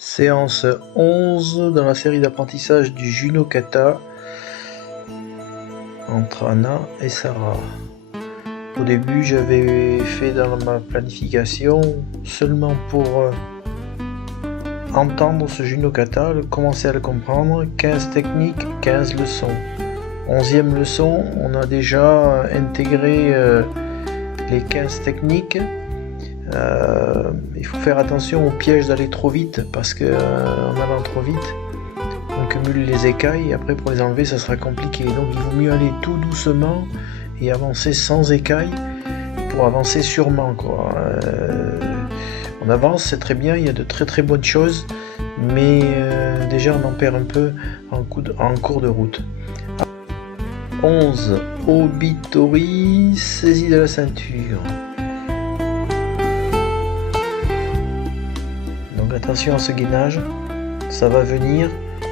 Séance 11 dans la série d'apprentissage du Juno Kata entre Anna et Sarah. Au début, j'avais fait dans ma planification seulement pour entendre ce Juno Kata, commencer à le comprendre, 15 techniques, 15 leçons. 11e leçon, on a déjà intégré les 15 techniques. Il faut faire attention au piège d'aller trop vite parce qu'en allant trop vite on cumule les écailles et après pour les enlever ça sera compliqué, donc il vaut mieux aller tout doucement et avancer sans écailles pour avancer sûrement quoi. On avance, c'est très bien, il y a de très bonnes choses, mais déjà on en perd un peu en cours de route. 11. Obitori, saisie de la ceinture. Donc attention à ce gainage, ça va venir,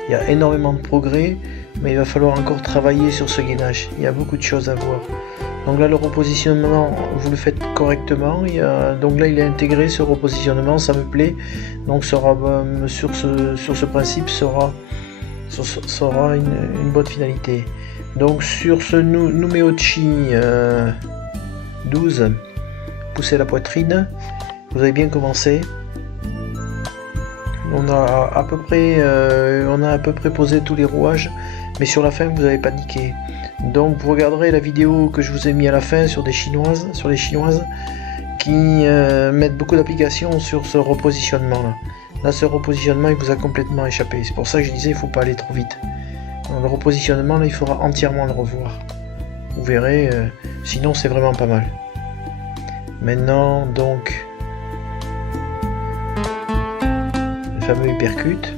il y a énormément de progrès, mais il va falloir encore travailler sur ce gainage, il y a beaucoup de choses à voir. Donc là le repositionnement, vous le faites correctement, donc là il est intégré ce repositionnement, ça me plaît, donc sur ce principe sera une bonne finalité. Donc sur ce Numeochi 12, poussez la poitrine, vous avez bien commencé. On a à peu près posé tous les rouages, mais sur la fin vous avez paniqué. Donc vous regarderez la vidéo que je vous ai mis à la fin sur les chinoises qui mettent beaucoup d'applications sur ce repositionnement là. Là ce repositionnement il vous a complètement échappé. C'est pour ça que je disais il ne faut pas aller trop vite. Donc, le repositionnement là il faudra entièrement le revoir. Vous verrez, sinon c'est vraiment pas mal. Maintenant donc fameux uppercut.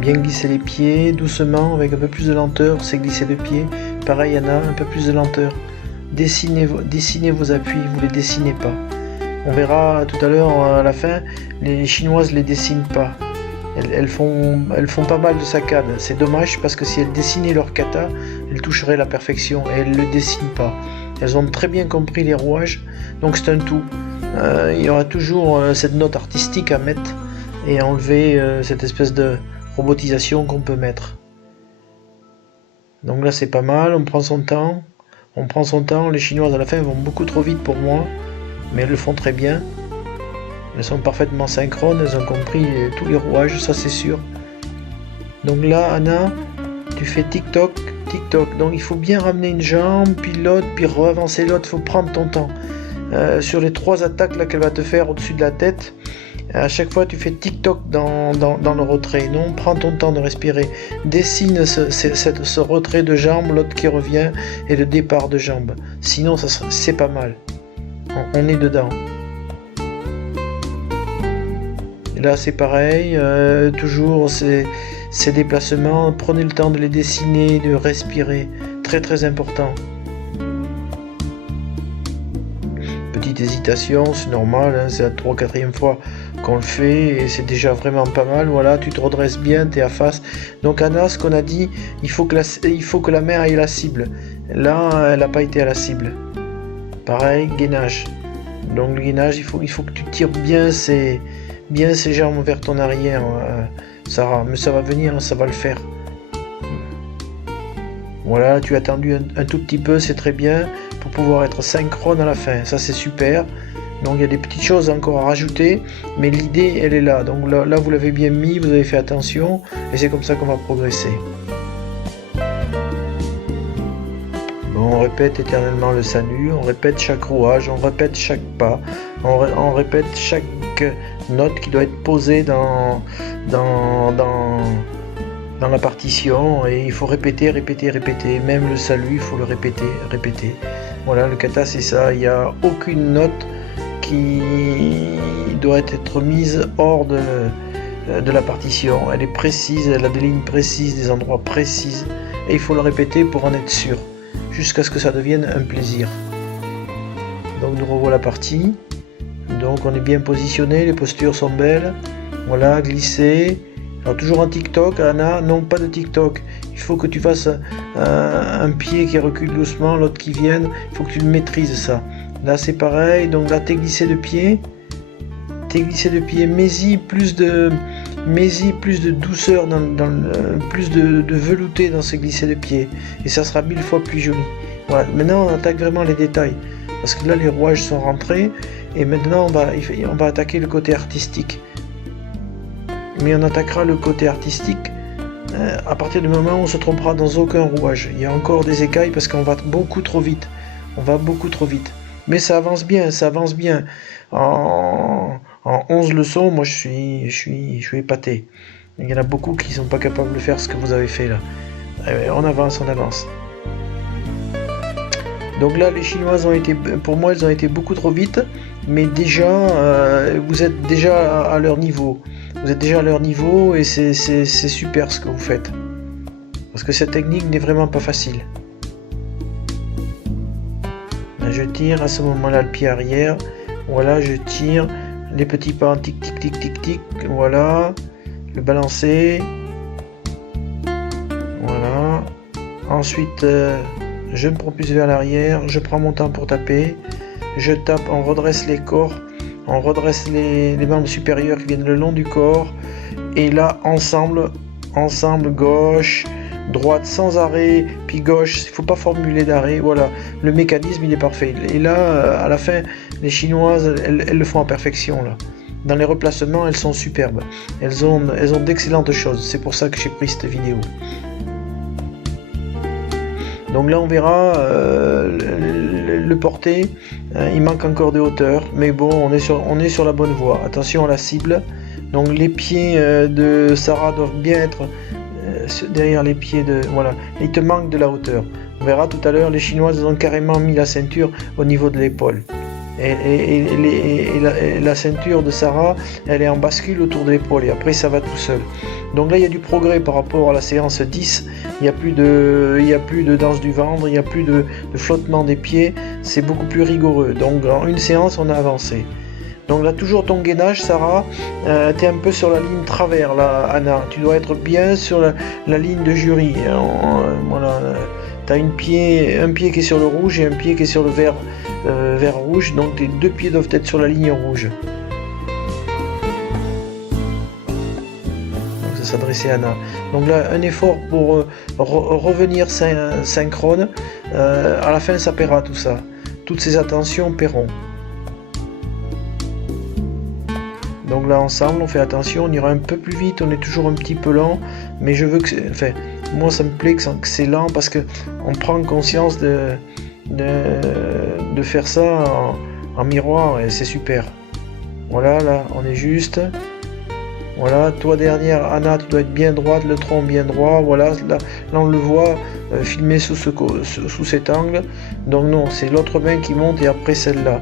Bien glisser les pieds doucement avec un peu plus de lenteur, c'est glisser le pied. Pareil Anna, un peu plus de lenteur. Dessinez vos appuis, vous les dessinez pas. On verra tout à l'heure à la fin, les chinoises les dessinent pas. Elles font pas mal de saccades. C'est dommage parce que si elles dessinaient leur kata, elles toucheraient la perfection et elles le dessinent pas. Elles ont très bien compris les rouages, donc c'est un tout. Il y aura toujours cette note artistique à mettre et enlever cette espèce de robotisation qu'on peut mettre. Donc là c'est pas mal, on prend son temps. Les chinoises à la fin vont beaucoup trop vite pour moi, mais elles le font très bien. Elles sont parfaitement synchrones, elles ont compris tous les rouages, ça c'est sûr. Donc là Anna, tu fais tic-toc, donc il faut bien ramener une jambe, puis l'autre, puis re-avancer l'autre, il faut prendre ton temps. Sur les 3 attaques là qu'elle va te faire au-dessus de la tête, à chaque fois tu fais tic-toc dans le retrait. Non, prends ton temps de respirer. Dessine ce retrait de jambe, l'autre qui revient et le départ de jambe. Sinon c'est pas mal. On est dedans. Et là c'est pareil, toujours ces déplacements, prenez le temps de les dessiner, de respirer. Très important. Petite hésitation, c'est normal, hein, c'est la 3-4e fois qu'on le fait et c'est déjà vraiment pas mal. Voilà, tu te redresses bien, tu es à face. Donc Anna, ce qu'on a dit, il faut que la main aille à la cible. Là, elle n'a pas été à la cible. Pareil, gainage. Donc le gainage, il faut que tu tires bien ces jambes vers ton arrière, Sarah. Mais ça va venir, ça va le faire. Voilà, tu as attendu un tout petit peu, c'est très bien, pour pouvoir être synchrone à la fin, ça c'est super. Donc il y a des petites choses encore à rajouter, mais l'idée elle est là. Donc là vous l'avez bien mis, vous avez fait attention, et c'est comme ça qu'on va progresser. Bon, on répète éternellement le salut, on répète chaque rouage, on répète chaque pas, on répète chaque note qui doit être posée dans la partition, et il faut répéter, même le salut il faut le répéter. Voilà, le kata c'est ça, il n'y a aucune note qui doit être mise hors de la partition, elle est précise, elle a des lignes précises, des endroits précis, et il faut le répéter pour en être sûr, jusqu'à ce que ça devienne un plaisir. Donc nous revoilà partie, donc on est bien positionné, les postures sont belles, voilà, glisser. Alors toujours en tic-toc, Anna, non pas de tic-toc, il faut que tu fasses un pied qui recule doucement, l'autre qui vienne, il faut que tu le maîtrises ça. Là c'est pareil, donc là t'es glissé de pied. Mets-y plus de douceur, plus de velouté dans ce glissé de pied. Et ça sera 1000 fois plus joli. Voilà, maintenant on attaque vraiment les détails. Parce que là les rouages sont rentrés. Et maintenant on va attaquer le côté artistique. Mais on attaquera le côté artistique à partir du moment où on se trompera dans aucun rouage. Il y a encore des écailles parce qu'on va beaucoup trop vite. Mais ça avance bien. En 11 leçons, moi je suis épaté. Il y en a beaucoup qui ne sont pas capables de faire ce que vous avez fait là. On avance. Donc là, les Chinoises pour moi, elles ont été beaucoup trop vite. Mais déjà, vous êtes déjà à leur niveau. Et c'est super ce que vous faites. Parce que cette technique n'est vraiment pas facile. Je tire à ce moment-là le pied arrière. Voilà, je tire les petits pas en tic tic tic tic tic. Voilà, le balancer. Voilà. Ensuite, je me propulse vers l'arrière. Je prends mon temps pour taper. Je tape, on redresse les corps. On redresse les membres supérieurs qui viennent le long du corps. Et là, ensemble, gauche, droite sans arrêt, puis gauche, il ne faut pas formuler d'arrêt, voilà, le mécanisme il est parfait. Et là, à la fin, les Chinoises, elles le font en perfection, là. Dans les replacements, elles sont superbes, elles ont d'excellentes choses, c'est pour ça que j'ai pris cette vidéo. Donc là on verra le porté, il manque encore de hauteur, mais bon, on est sur la bonne voie. Attention à la cible, donc les pieds de Sarah doivent bien être derrière les pieds de... Voilà, il te manque de la hauteur. On verra tout à l'heure, les Chinoises ont carrément mis la ceinture au niveau de l'épaule. Et la ceinture de Sarah, elle est en bascule autour de l'épaule et après ça va tout seul. Donc là il y a du progrès par rapport à la séance 10, il n'y a plus de danse du ventre, il n'y a plus de flottement des pieds, c'est beaucoup plus rigoureux. Donc en une séance on a avancé. Donc là toujours ton gainage Sarah, tu es un peu sur la ligne travers là Anna, tu dois être bien sur la ligne de jury. Voilà, tu as un pied qui est sur le rouge et un pied qui est sur le vert rouge, donc tes deux pieds doivent être sur la ligne rouge. Donc ça s'adressait à Anna. Donc là un effort pour revenir synchrone, à la fin ça paiera tout ça. Toutes ces attentions paieront. Donc là ensemble on fait attention, on ira un peu plus vite, on est toujours un petit peu lent, mais je veux que moi ça me plaît que c'est lent parce que on prend conscience de faire ça en miroir et c'est super. Voilà, là on est juste. Voilà, toi dernière Anna, tu dois être bien droite, le tronc bien droit. Voilà, là on le voit filmé sous cet angle. Donc non, c'est l'autre main qui monte et après celle-là.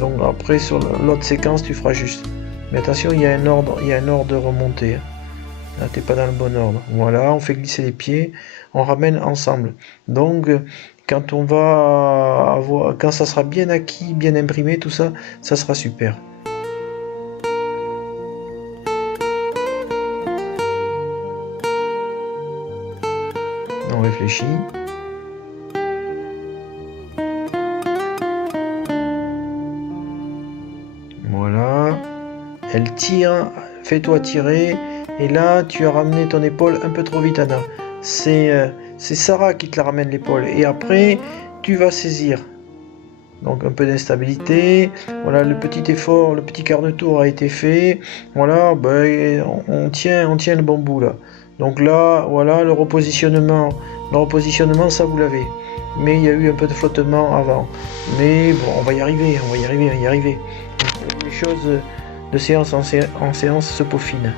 Donc après sur l'autre séquence tu feras juste. Mais attention, il y a un ordre de remontée. Là, t'es pas dans le bon ordre. Voilà, on fait glisser les pieds, on ramène ensemble. Donc, quand ça sera bien acquis, bien imprimé, tout ça, ça sera super. On réfléchit. Voilà. Elle tire, fais-toi tirer, et là tu as ramené ton épaule un peu trop vite Anna. C'est Sarah qui te la ramène l'épaule, et après tu vas saisir. Donc un peu d'instabilité, voilà le petit effort, le petit quart de tour a été fait, voilà, ben, on tient le bon bout là. Donc là, voilà le repositionnement ça vous l'avez. Mais il y a eu un peu de flottement avant. Mais bon, on va y arriver. Les choses de séance en séance se peaufinent.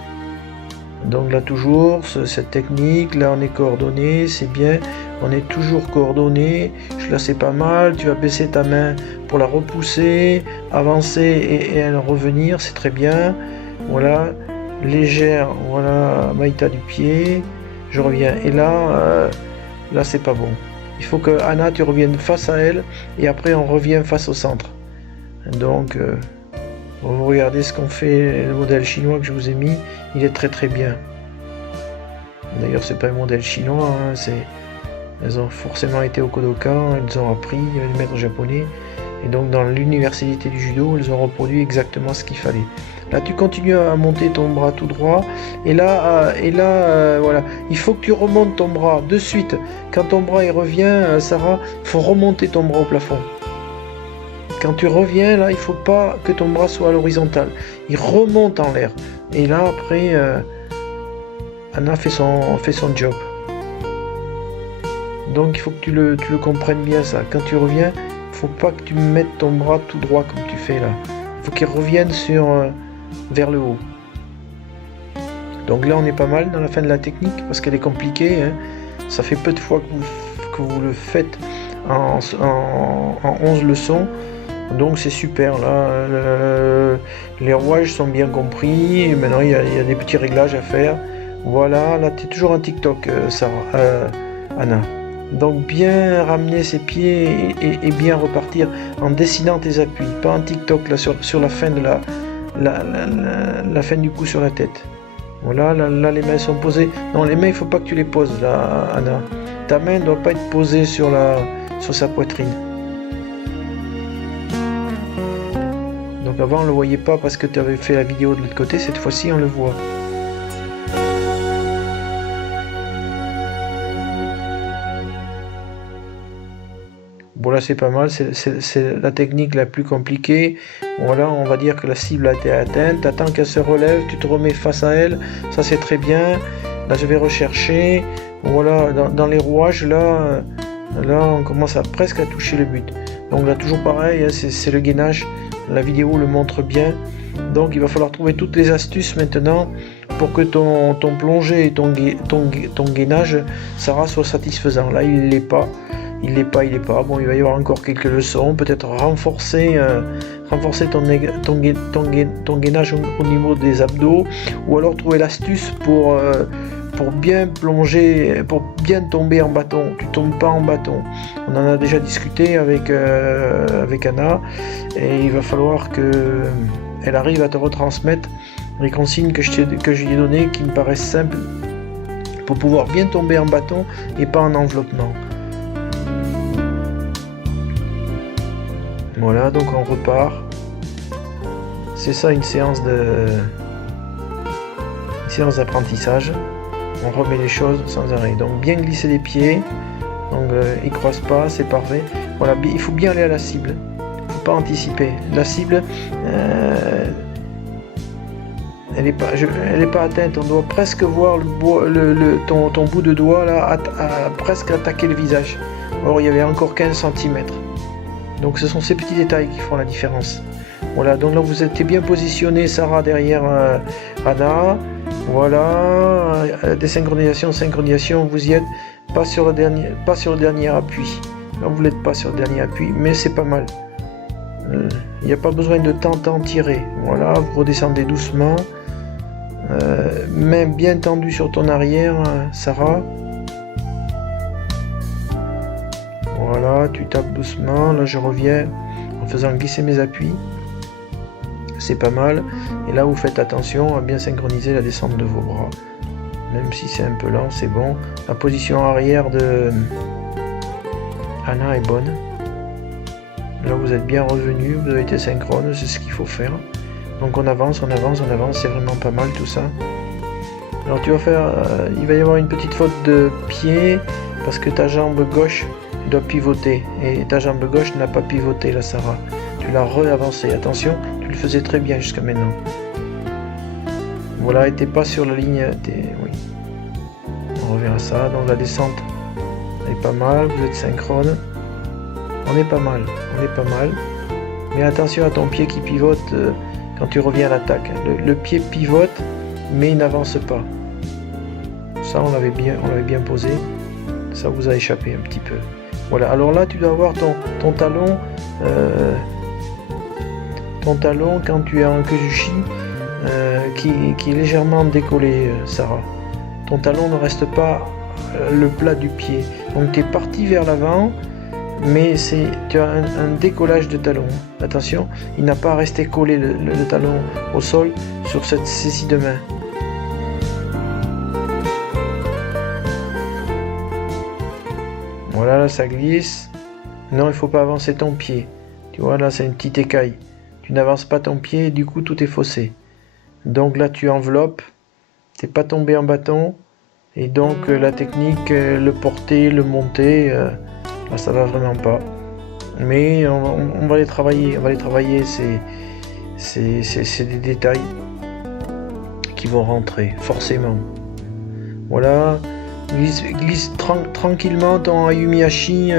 Donc là toujours, cette technique, là on est coordonné, c'est bien, on est toujours coordonné, là c'est pas mal, tu vas baisser ta main pour la repousser, avancer et elle revenir, c'est très bien. Voilà, légère, voilà, maïta du pied, je reviens, et là c'est pas bon. Il faut que Anna, tu reviennes face à elle, et après on revient face au centre. Donc... vous regardez ce qu'on fait, le modèle chinois que je vous ai mis, il est très très bien. D'ailleurs c'est pas un modèle chinois, hein, elles ont forcément été au Kodokan, elles ont appris, les maîtres japonais, Et donc dans l'universalité du judo, ils ont reproduit exactement ce qu'il fallait. Là, tu continues à monter ton bras tout droit. Et là, voilà. Il faut que tu remontes ton bras de suite. Quand ton bras il revient, Sarah, il faut remonter ton bras au plafond. Quand tu reviens, là, il ne faut pas que ton bras soit à l'horizontale. Il remonte en l'air. Et là, après, Anna fait son job. Donc, il faut que tu le comprennes bien, ça. Quand tu reviens, il ne faut pas que tu mettes ton bras tout droit comme tu fais là. Il faut qu'il revienne vers le haut. Donc là, on est pas mal dans la fin de la technique parce qu'elle est compliquée. Hein. Ça fait peu de fois que vous le faites en 11 leçons. Donc c'est super là, les rouages sont bien compris, et maintenant il y a des petits réglages à faire. Voilà, là tu es toujours en TikTok, Anna. Donc bien ramener ses pieds et bien repartir en dessinant tes appuis, pas en TikTok là sur la fin de la fin du coup sur la tête. Voilà, là les mains sont posées. Non, les mains il faut pas que tu les poses là, Anna. Ta main ne doit pas être posée sur sa poitrine. Donc avant on ne le voyait pas parce que tu avais fait la vidéo de l'autre côté, cette fois-ci on le voit. Bon là c'est pas mal, c'est la technique la plus compliquée. Voilà, on va dire que la cible a été atteinte, tu attends qu'elle se relève, tu te remets face à elle, ça c'est très bien. Là je vais rechercher, voilà, dans les rouages, là on commence presque à toucher le but. Donc là toujours pareil, hein, c'est le gainage. La vidéo le montre bien. Donc il va falloir trouver toutes les astuces maintenant pour que ton plongé et ton gainage, Sarah, soit satisfaisant. Là il l'est pas. Il l'est pas. Bon, il va y avoir encore quelques leçons. Peut-être renforcer ton gainage au niveau des abdos. Ou alors trouver l'astuce pour bien plonger, pour bien tomber en bâton. Tu tombes pas en bâton. On en a déjà discuté avec Anna, et il va falloir qu'elle arrive à te retransmettre les consignes que je lui ai données, qui me paraissent simples, pour pouvoir bien tomber en bâton et pas en enveloppement. Voilà, donc on repart. C'est ça une séance d'apprentissage. On remet les choses sans arrêt. Donc bien glisser les pieds. Donc ils croisent pas, c'est parfait. Voilà, il faut bien aller à la cible. Il ne faut pas anticiper. La cible, elle n'est pas atteinte. On doit presque voir ton bout de doigt là, presque attaquer le visage. Or il y avait encore 15 cm. Donc ce sont ces petits détails qui font la différence. Voilà, donc là vous êtes bien positionné, Sarah, derrière Anna. Voilà, synchronisation, vous y êtes. Pas sur le dernier appui. Là vous n'êtes pas sur le dernier appui, mais c'est pas mal. Il n'y a pas besoin de tant tirer. Voilà, vous redescendez doucement. Main bien tendue sur ton arrière, Sarah. Voilà, tu tapes doucement. Là je reviens en faisant glisser mes appuis. C'est pas mal. Et là vous faites attention à bien synchroniser la descente de vos bras. Même si c'est un peu lent, c'est bon. La position arrière de Anna est bonne. Là vous êtes bien revenu, vous avez été synchrone, c'est ce qu'il faut faire. Donc on avance, c'est vraiment pas mal tout ça. Alors tu vas faire, il va y avoir une petite faute de pied parce que ta jambe gauche doit pivoter et ta jambe gauche n'a pas pivoté là, Sarah. Tu l'as re-avancé, attention, tu le faisais très bien jusqu'à maintenant. Voilà, et t'es pas sur la ligne, oui. On revient à ça, donc la descente est pas mal, vous êtes synchrone. On est pas mal. Mais attention à ton pied qui pivote quand tu reviens à l'attaque. Le pied pivote, mais il n'avance pas. Ça, on l'avait bien posé. Ça vous a échappé un petit peu. Voilà, alors là, tu dois avoir ton talon quand tu es en Kyujushi qui est légèrement décollé, Sarah. Ton talon ne reste pas le plat du pied. Donc tu es parti vers l'avant, mais tu as un décollage de talon. Attention, il n'a pas à rester collé le talon au sol sur cette saisie de main. Voilà, là ça glisse. Non, il ne faut pas avancer ton pied. Tu vois, là, c'est une petite écaille. Tu n'avances pas ton pied, et du coup, tout est faussé. Donc là, tu enveloppes. T'es pas tombé en bâton. Et donc, la technique, le porter, le monter, là, ça va vraiment pas. Mais on va les travailler. On va les travailler. C'est des détails qui vont rentrer, forcément. Voilà. Glisse tranquillement ton Ayumiyashi.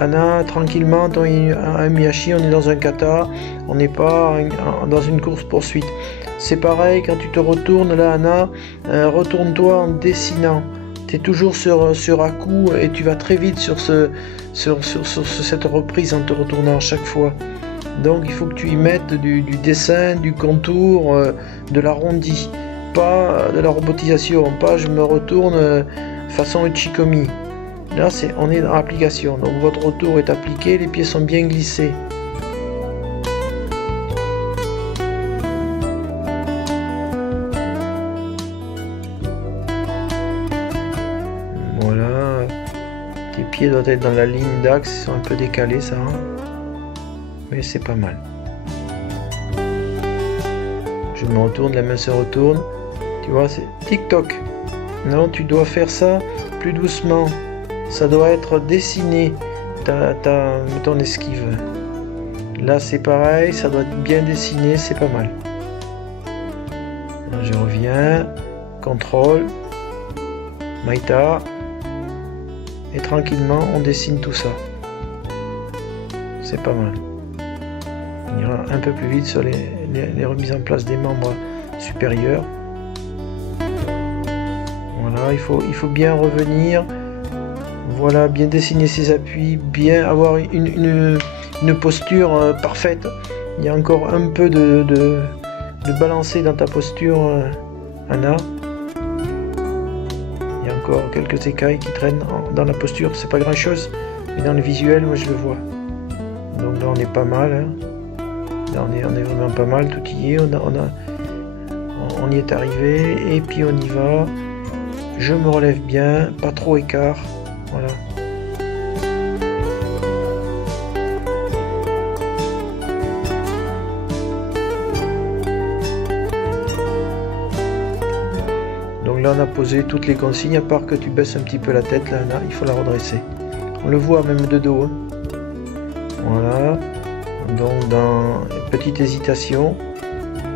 Anna, tranquillement, ton Ayumiyashi, on est dans un kata, on n'est pas dans une course-poursuite. C'est pareil, quand tu te retournes là, Anna, retourne-toi en dessinant. Tu es toujours sur Aku et tu vas très vite sur cette reprise en te retournant à chaque fois. Donc il faut que tu y mettes du dessin, du contour, de l'arrondi, pas de la robotisation, pas je me retourne façon Uchikomi. Là, on est dans l'application, donc votre retour est appliqué, les pieds sont bien glissés. Voilà, tes pieds doivent être dans la ligne d'axe, ils sont un peu décalés ça, hein, mais c'est pas mal. Je me retourne, la main se retourne, tu vois, c'est tic-toc. Non, tu dois faire ça plus doucement. Ça doit être dessiné, ton esquive. Là c'est pareil, ça doit être bien dessiné, c'est pas mal. Je reviens, contrôle, Maïta, et tranquillement on dessine tout ça. C'est pas mal. On ira un peu plus vite sur les remises en place des membres supérieurs. Voilà, il faut bien revenir. Voilà, bien dessiner ses appuis, bien avoir une posture parfaite. Il y a encore un peu de balancer dans ta posture, Anna. Il y a encore quelques écailles qui traînent dans la posture, c'est pas grand chose, mais dans le visuel, moi je le vois. Donc là on est pas mal, hein. Là on est vraiment pas mal, tout y est, on y est arrivé, et puis on y va. Je me relève bien, pas trop écart. Voilà. Donc là on a posé toutes les consignes, à part que tu baisses un petit peu la tête, là il faut la redresser. On le voit même de dos. Hein. Voilà. Donc dans une petite hésitation,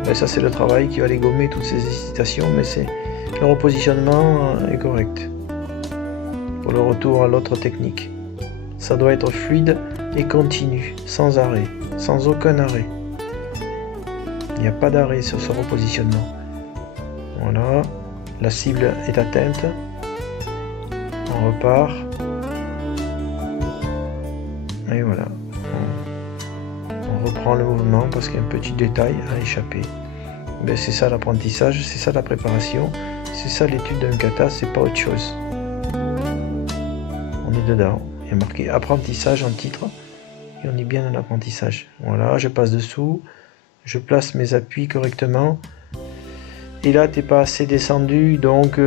et ça c'est le travail qui va les gommer toutes ces hésitations, mais le repositionnement est correct. Pour le retour à l'autre technique. Ça doit être fluide et continu, sans arrêt, sans aucun arrêt. Il n'y a pas d'arrêt sur ce repositionnement. Voilà, la cible est atteinte. On repart. Et voilà. On reprend le mouvement parce qu'il y a un petit détail à échapper. Ben, c'est ça l'apprentissage, c'est ça la préparation, c'est ça l'étude d'un kata, c'est pas autre chose. On est dedans, il y a marqué apprentissage en titre et on est bien dans l'apprentissage. Voilà, je passe dessous, je place mes appuis correctement et là t'es pas assez descendu, donc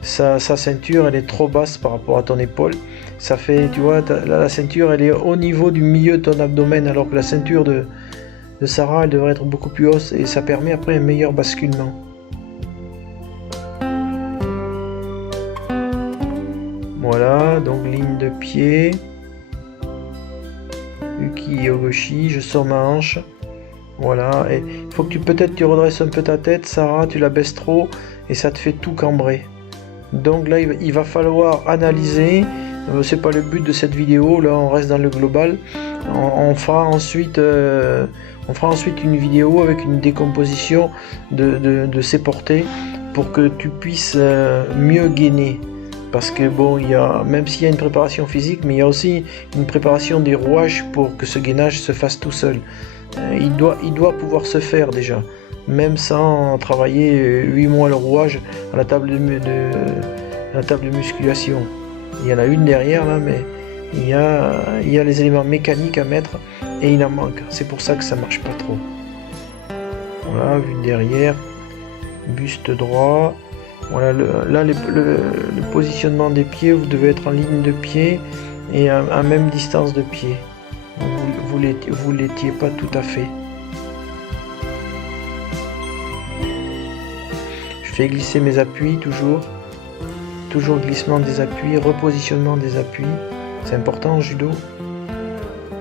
sa ceinture elle est trop basse par rapport à ton épaule. Ça fait, tu vois, la ceinture elle est au niveau du milieu de ton abdomen, alors que la ceinture de Sarah elle devrait être beaucoup plus hausse et ça permet après un meilleur basculement. Voilà, donc ligne de pied, Uki Yogoshi, je sors ma hanche, voilà, et il faut que peut-être tu redresses un peu ta tête, Sarah, tu la baisses trop et ça te fait tout cambrer. Donc là il va falloir analyser, c'est pas le but de cette vidéo, là on reste dans le global, on fera ensuite une vidéo avec une décomposition de ces portées pour que tu puisses mieux gainer. Parce que bon, même s'il y a une préparation physique, mais il y a aussi une préparation des rouages pour que ce gainage se fasse tout seul. Il doit pouvoir se faire déjà, même sans travailler 8 mois le rouage à la table de musculation. Il y en a une derrière là, mais il y a les éléments mécaniques à mettre et il en manque. C'est pour ça que ça marche pas trop. Voilà, vue de derrière, buste droit. Voilà, là le positionnement des pieds, vous devez être en ligne de pied et à même distance de pied. vous l'étiez pas tout à fait. Je fais glisser mes appuis toujours glissement des appuis, repositionnement des appuis, c'est important en judo.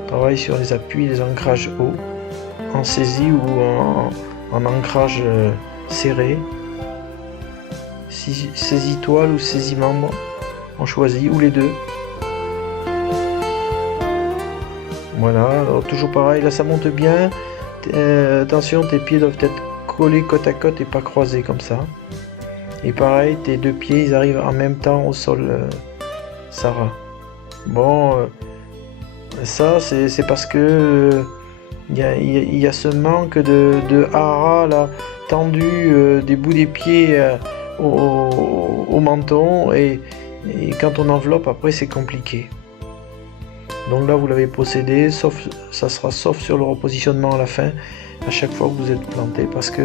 Travaille sur les appuis, les ancrages hauts, en saisie ou en ancrage serré. Saisie toile ou saisie membre, on choisit, ou les deux. Voilà, alors toujours pareil, là ça monte bien. Attention, tes pieds doivent être collés côte à côte et pas croisés comme ça. Et pareil, tes deux pieds, ils arrivent en même temps au sol, Sarah. Bon, ça c'est parce que il y a ce manque de hara là, tendu des bouts des pieds au menton, et quand on enveloppe après c'est compliqué. Donc là vous l'avez possédé, ça sera sauf sur le repositionnement à la fin, à chaque fois que vous êtes planté, parce que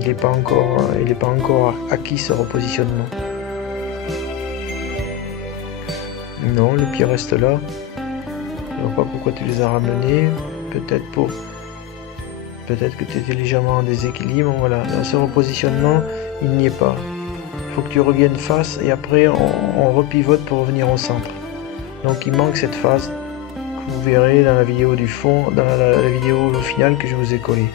il n'est pas encore acquis ce repositionnement. Non, le pied reste là. Je ne vois pas pourquoi tu les as ramenés. Peut-être que tu étais légèrement en déséquilibre. Voilà, dans ce repositionnement, il n'y est pas. Il faut que tu reviennes face et après on repivote pour revenir au centre. Donc il manque cette phase que vous verrez dans la vidéo du fond, dans la vidéo finale que je vous ai collée.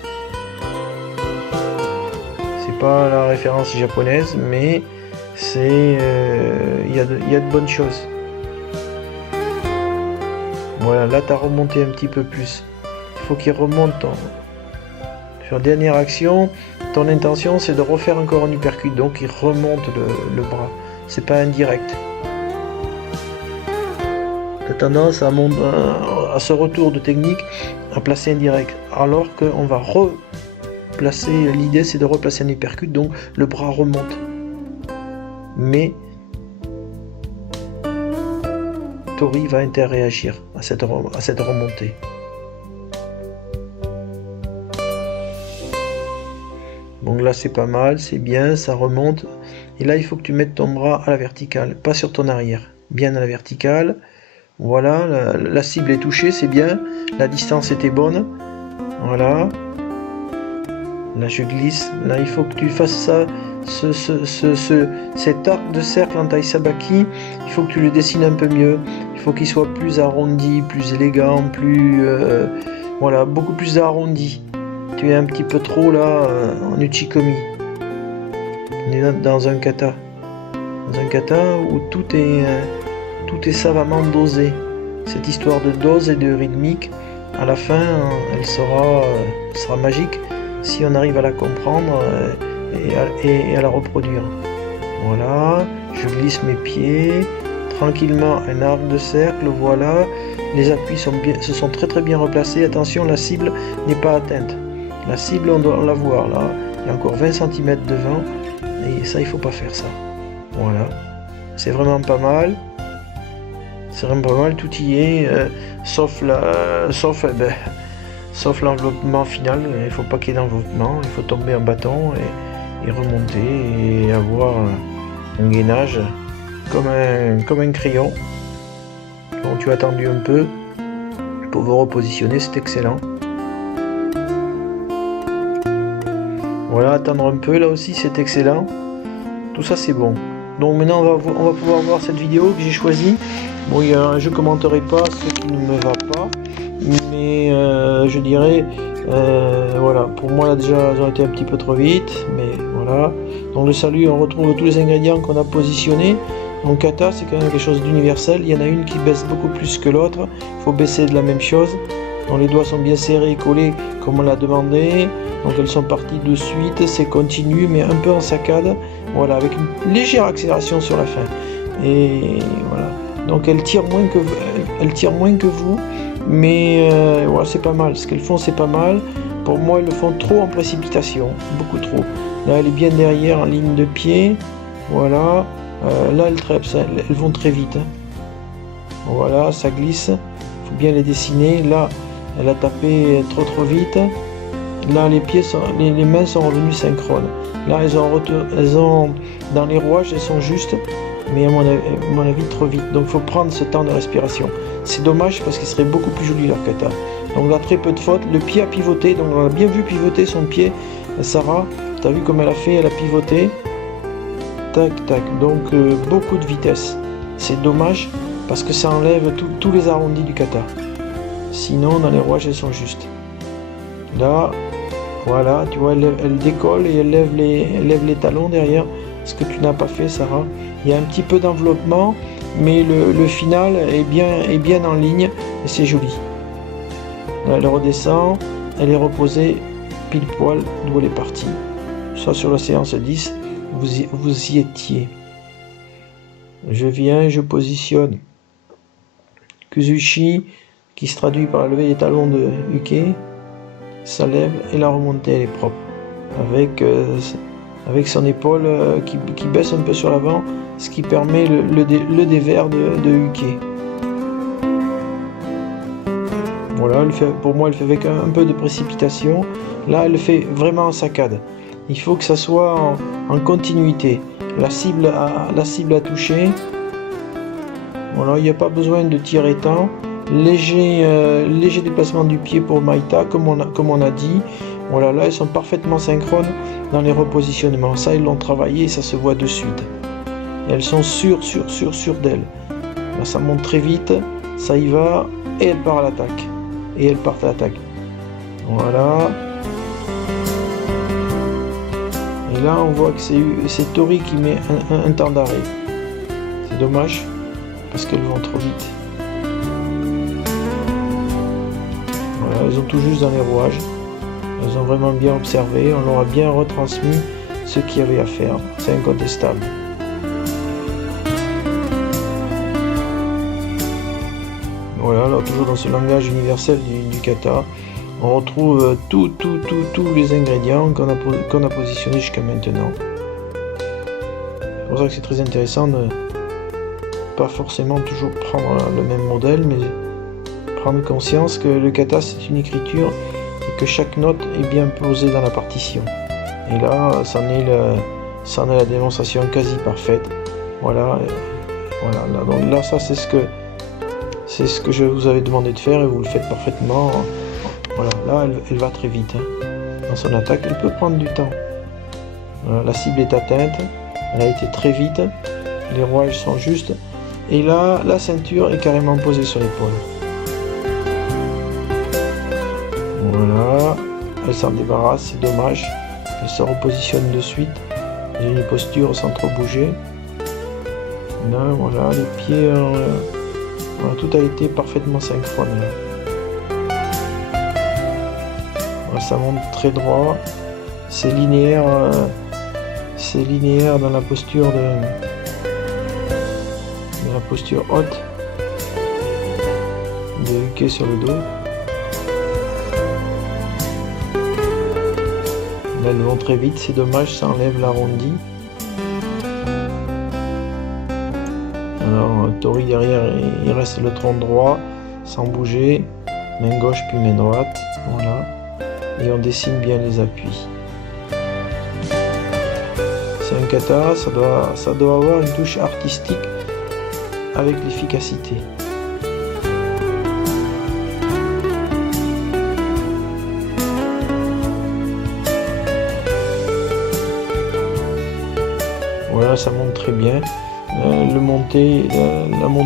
C'est pas la référence japonaise, mais c'est il y a de bonnes choses. Voilà, là tu as remonté un petit peu plus. Il faut qu'il remonte. Sur la dernière action, ton intention c'est de refaire encore un uppercut, donc il remonte le bras. C'est pas indirect. Tu as tendance à ce retour de technique à placer indirect, alors qu'on va replacer, l'idée c'est de replacer un uppercut, donc le bras remonte. Mais Tori va interréagir à cette remontée. Donc là c'est pas mal, c'est bien, ça remonte. Et là il faut que tu mettes ton bras à la verticale, pas sur ton arrière, bien à la verticale. Voilà, la cible est touchée, c'est bien, la distance était bonne. Voilà. Là je glisse, là il faut que tu fasses ça, cet arc de cercle en taille sabaki, il faut que tu le dessines un peu mieux. Il faut qu'il soit plus arrondi, plus élégant, voilà, beaucoup plus arrondi. Tu es un petit peu trop là en uchikomi. On est dans un kata. Dans un kata où tout est savamment dosé. Cette histoire de dose et de rythmique, à la fin, elle sera magique si on arrive à la comprendre et à la reproduire. Voilà, je glisse mes pieds, tranquillement un arc de cercle, voilà. Les appuis se sont très bien replacés. Attention, la cible n'est pas atteinte. La cible, on doit la voir là. Il y a encore 20 cm devant. Et ça, il faut pas faire ça. Voilà. C'est vraiment pas mal. C'est vraiment pas mal. Tout y est. Sauf l'enveloppement final. Il ne faut pas qu'il y ait d'enveloppement. Il faut tomber en bâton et remonter. Et avoir un gainage comme un crayon. Donc tu as attendu un peu pour vous repositionner. C'est excellent. Voilà, attendre un peu, là aussi c'est excellent. Tout ça c'est bon. Donc maintenant on va pouvoir voir cette vidéo que j'ai choisie. Bon, je ne commenterai pas ce qui ne me va pas, mais je dirais, voilà, pour moi là déjà elles ont été un petit peu trop vite, mais voilà. Dans le salut on retrouve tous les ingrédients qu'on a positionnés. Donc kata c'est quand même quelque chose d'universel. Il y en a une qui baisse beaucoup plus que l'autre. Il faut baisser de la même chose. Donc les doigts sont bien serrés et collés comme on l'a demandé. Donc elles sont parties de suite, c'est continu mais un peu en saccade. Voilà, avec une légère accélération sur la fin. Et voilà. Donc elles tirent moins que vous, mais voilà, c'est pas mal. Ce qu'elles font c'est pas mal. Pour moi elles le font trop en précipitation, beaucoup trop. Là elle est bien derrière en ligne de pied. Voilà. Là elles vont très vite. Voilà, ça glisse. Il faut bien les dessiner. Là, elle a tapé trop vite. Là, les mains sont revenues synchrones. Là, elles ont dans les rouages, elles sont justes, mais à mon avis trop vite. Donc, il faut prendre ce temps de respiration. c'est dommage parce qu'il serait beaucoup plus joli leur kata. Donc là, très peu de fautes. Le pied a pivoté, donc on a bien vu pivoter son pied. Sarah, tu as vu comme elle a fait, elle a pivoté. Tac, tac. Donc beaucoup de vitesse. C'est dommage parce que ça enlève tous les arrondis du kata. Sinon, dans les rouages, elles sont justes. Là, voilà, tu vois, elle décolle et elle lève les talons derrière. Ce que tu n'as pas fait, Sarah. Il y a un petit peu d'enveloppement, mais le final est bien en ligne et c'est joli. Là, elle redescend, elle est reposée pile poil d'où elle est partie. Ça, sur la séance 10, vous y étiez. Je viens, je positionne Kuzushi, qui se traduit par la levée des talons de Uke. Ça lève et la remontée, elle est propre. Avec son épaule qui baisse un peu sur l'avant, ce qui permet le dévers de Uke. Voilà, pour moi, elle fait avec un peu de précipitation. Là, elle fait vraiment en saccade. Il faut que ça soit en continuité. La cible à toucher. Voilà, il n'y a pas besoin de tirer tant. Léger déplacement du pied pour Maïta, comme on a dit. Voilà, là, elles sont parfaitement synchrones dans les repositionnements. Ça, ils l'ont travaillé et ça se voit de suite. Et elles sont sûres d'elles. Là, ça monte très vite, ça y va, et elle part à l'attaque. Et elles partent à l'attaque. Voilà. Et là, on voit que c'est Tori qui met un temps d'arrêt. C'est dommage, parce qu'elles vont trop vite. Voilà, elles ont tout juste dans les rouages. Elles ont vraiment bien observé, on leur a bien retransmis ce qu'il y avait à faire. C'est incontestable. Voilà, alors toujours dans ce langage universel du kata, on retrouve tous les ingrédients qu'on a positionnés jusqu'à maintenant. C'est pour ça que c'est très intéressant de pas forcément toujours prendre le même modèle, mais prendre conscience que le kata c'est une écriture et que chaque note est bien posée dans la partition. Et là, c'en est la démonstration quasi parfaite. Voilà, là, donc là, ça c'est ce que je vous avais demandé de faire et vous le faites parfaitement. Voilà, là elle va très vite. Dans son attaque, elle peut prendre du temps. Voilà, la cible est atteinte, elle a été très vite, les rouages sont justes. Et là, la ceinture est carrément posée sur l'épaule. Voilà, elle s'en débarrasse, c'est dommage. Elle se repositionne de suite. J'ai une posture sans trop bouger. Là, voilà, les pieds, voilà, tout a été parfaitement synchrone. Voilà, ça monte très droit. C'est linéaire dans la posture la posture haute de Uke sur le dos. Là, elles vont très vite, c'est dommage, ça enlève l'arrondi. Alors, Tori derrière, il reste le tronc droit, sans bouger, main gauche puis main droite, voilà. Et on dessine bien les appuis. C'est un kata, ça doit avoir une touche artistique avec l'efficacité. Voilà, ça monte très bien. La montée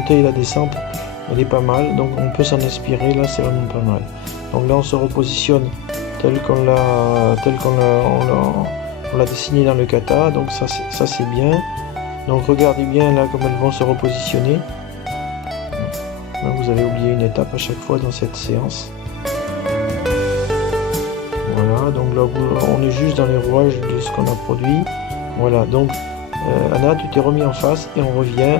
et la descente, elle est pas mal, donc on peut s'en inspirer. Là, c'est vraiment pas mal. Donc là, on se repositionne tel qu'on l'a dessiné dans le kata. Donc ça c'est bien. Donc regardez bien là comme elles vont se repositionner. Là, vous avez oublié une étape à chaque fois dans cette séance. Voilà, donc là on est juste dans les rouages de ce qu'on a produit. Voilà, donc Anna, tu t'es remis en face et on revient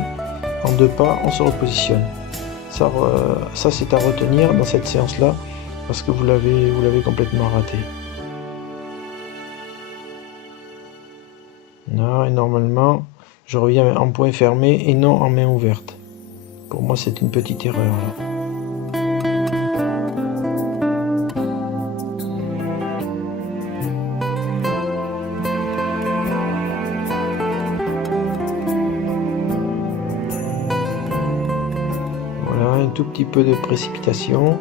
en 2 pas, on se repositionne. Ça c'est à retenir dans cette séance là parce que vous l'avez complètement raté. Là, et normalement je reviens en point fermé et non en main ouverte. Pour moi c'est une petite erreur là. tout petit peu de précipitation.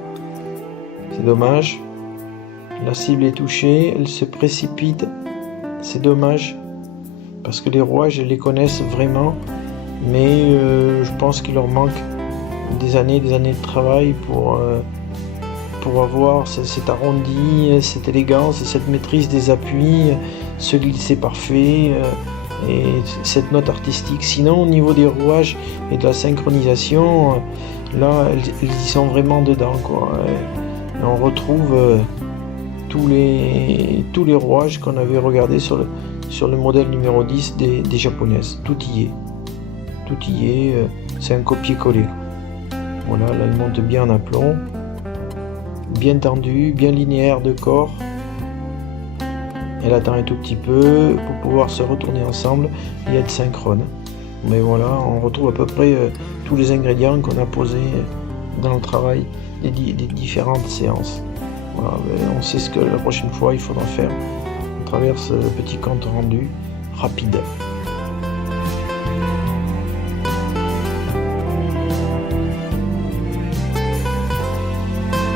C'est dommage. La cible est touchée, elle se précipite. C'est dommage. Parce que les rouages, elles les connaissent vraiment. Mais je pense qu'il leur manque des années de travail pour avoir cet arrondi, cette élégance, cette maîtrise des appuis, ce glissé parfait et cette note artistique. Sinon, au niveau des rouages et de la synchronisation, là, elles y sont vraiment dedans, quoi. Et on retrouve tous les rouages qu'on avait regardés sur le modèle numéro 10 des japonaises. Tout y est. Tout y est. C'est un copier-coller. Voilà, là, elle monte bien en aplomb. Bien tendu, bien linéaire de corps. Elle attend un tout petit peu pour pouvoir se retourner ensemble et être synchrone. Mais voilà, on retrouve à peu près tous les ingrédients qu'on a posés dans le travail des différentes séances. Voilà, on sait ce que la prochaine fois il faudra faire à travers ce petit compte rendu rapide.